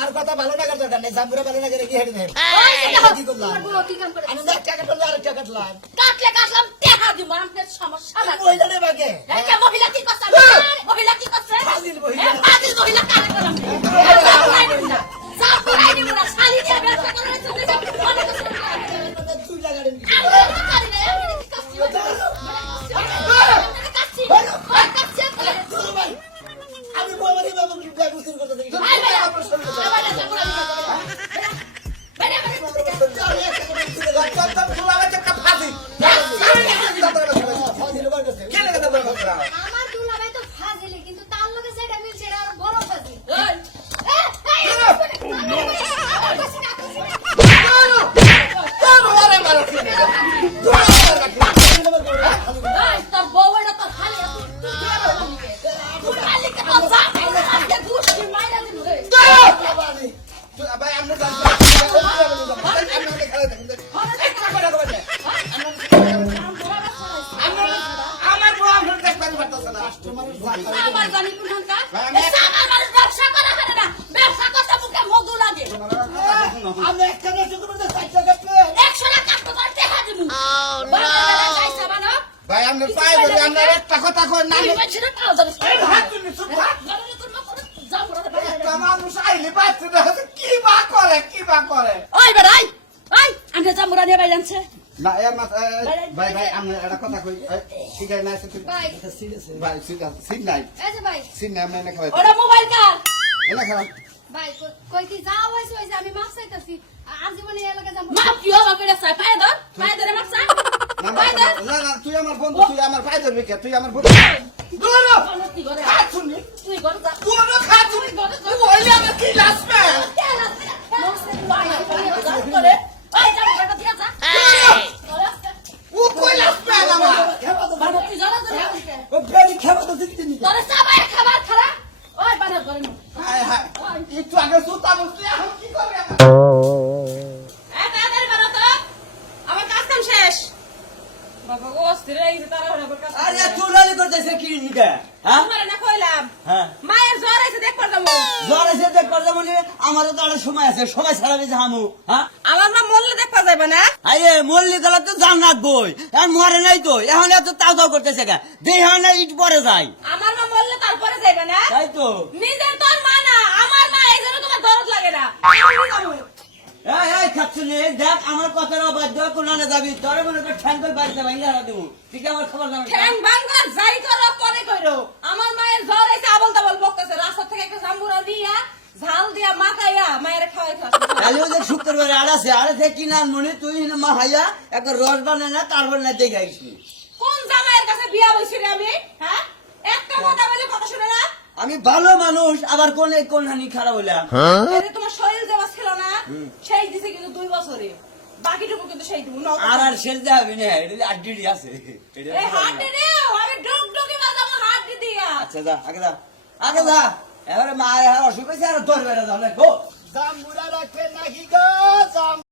আমার কথা ভালো না করতে দরকার নেই, জাম্বুরা ভালো না করে কি হেঁটে দেয় কি করলাম আমি না টাকা করলে আর টাকা কাটলাম কাটলাম টেহা দিব আপনার সমস্যা না মহিলা নেই বাকে একটা মহিলা কি করছে মহিলা কি করছে ফাজিল মহিলা। ফাজিল মহিলা কারে করলাম যা পুরাই দিব না শালি দিয়ে ব্যবসা করে চলে যাবে অনেক কিছু তুই লাগাড়েন কি আমি তো পারি না আমি কি কাচ্ছি কাচ্ছি চলো ভাই আমি বলবি বাবু ব্যবস্থা করতে দেখি আমার দুলাভাই তো ফাজিলি কিন্তু তার লগে যেটা মিলছে এটা আরো বড় ফাজিল তোর বউটা তো খালি খালি কে তো যা আজকে গুষ্টি মাইরা দিব রে ভাই আমরা আমার বউ আপনার দেখতে পারতেছে না আমার জানি কোনটা সামার মানুষ ব্যবসা করে হারে না ব্যবসা করতে মুখে মধু লাগে আমরা একটা নষ্ট করতে চাইতে গেছে 100 টাকা কাট করতে হাজি মু বাবা যাইছা বানো ভাই আমরা পাই ধরে আমরা একটা কথা কই না আমি বলছি না কাজ জানিস হাত তুমি চুপ থাক জানি তোর মা করে যাও রে একটা মানুষ আইলে পাচ্ছে না কি বা করে ওই বেড়াই ওই আমরা জামুরা নিয়ে বাইলানছে না এ মাত ভাই ভাই আমরা একটা কথা কই ঠিক আছে না ঠিক ভাই ভাই ঠিক আছে সিন নাই এই যে ভাই সিন নাই আমরা খাওয়াই ওটা মোবাইল কার এলা খাওয়া ভাই কই কি যাও হইছে হইছে আমি মাছ চাইতাছি আর জীবনে এর লগে যাব মা কি হবে করে চাই পায় ধরে মারছা পায় ধরে না না তুই আমার বন্ধু তুই আমার পাই ধরবি কে তুই আমার বন্ধু দূর কি করে হাত শুনি তুই করে যা তুই খাত শুনি তুই ওইলে আমার কি লাগবে করে ওই জামুরা দিয়া যা ও কই লাগবে আমার বাবা তুই জানা ও বেরি খাবা তো দিতে নি তোরে সবাই খাবার খারা ওই বানার করে নো হায় হায় একটু আগে সুতা বসলি এখন কি করবে তাড়াতাড়ি বানা তো আমার কাজ কাম শেষ বাবা গো অস্থির হয়ে গেছে তারা হলো কাজ আরে তুলালি করতেছে কি নিকে হ্যাঁ তোমার না কইলাম হ্যাঁ মায়ের জ্বর আছে দেখ করতাম জ্বর এসে দেখ করতে মানে আমারও তো আরো সময় আছে সময় ছাড়া বেশি হামু হ্যাঁ আমার মা মরলে দেখবা যাবে না আরে মল্লি গেলে তো জান্নাত বই এখন মরে নাই তো এখন এত তাও তাও করতেছে গা দেহ না ইট পরে যায় আমার মা মরলে তারপরে যাবে না তাই তো নিজের তোর মা না আমার মা এই জন্য তোমার দরদ লাগে না এই এই খাচ্ছু নে দেখ আমার কথার অবাধ্য কোনা না যাবি তোর মনে করে ঠ্যাঙ্গল বাড়িতে ভাঙিয়ে হারা দেবো ঠিক আছে আমার খবর না ঠ্যাং ভাঙা যাই করো পরে কইরো আমার মায়ের জ্বর এসে আবল তাবল বকতেছে রাস্তা থেকে একটা জাম্বুরা দিয়া ঝাল দিয়া মাখাইয়া মায়ের খাওয়াই খাওয়া তাহলে ওদের শুক্রবারে আর আছে আরে থেকে কিনা মনে তুই মা হাইয়া একটা রস বানায় না তারপর না দেখে আইসি কোন জামাইয়ের কাছে বিয়া বইছি রে আমি হ্যাঁ একটা কথা বলে কথা শুনে না আমি ভালো মানুষ আবার কোন হানি খারাপ হইলাম এই যে তোমার শরীর দেওয়া ছিল না সেই দিছে কিন্তু 2 বছরে বাকিটুকু কিন্তু সেই দিব না আর শেষ যাবি না এটা আড্ডি আছে এই হাড্ডি রে আমি ডুক ডুকি বাজাবো হাড্ডি দিয়া আচ্ছা যা আগে যা এবারে মা অসুখ হয়েছে আর তোর বেড়া যাও না জাম্বুরা রাখবে নাকি গো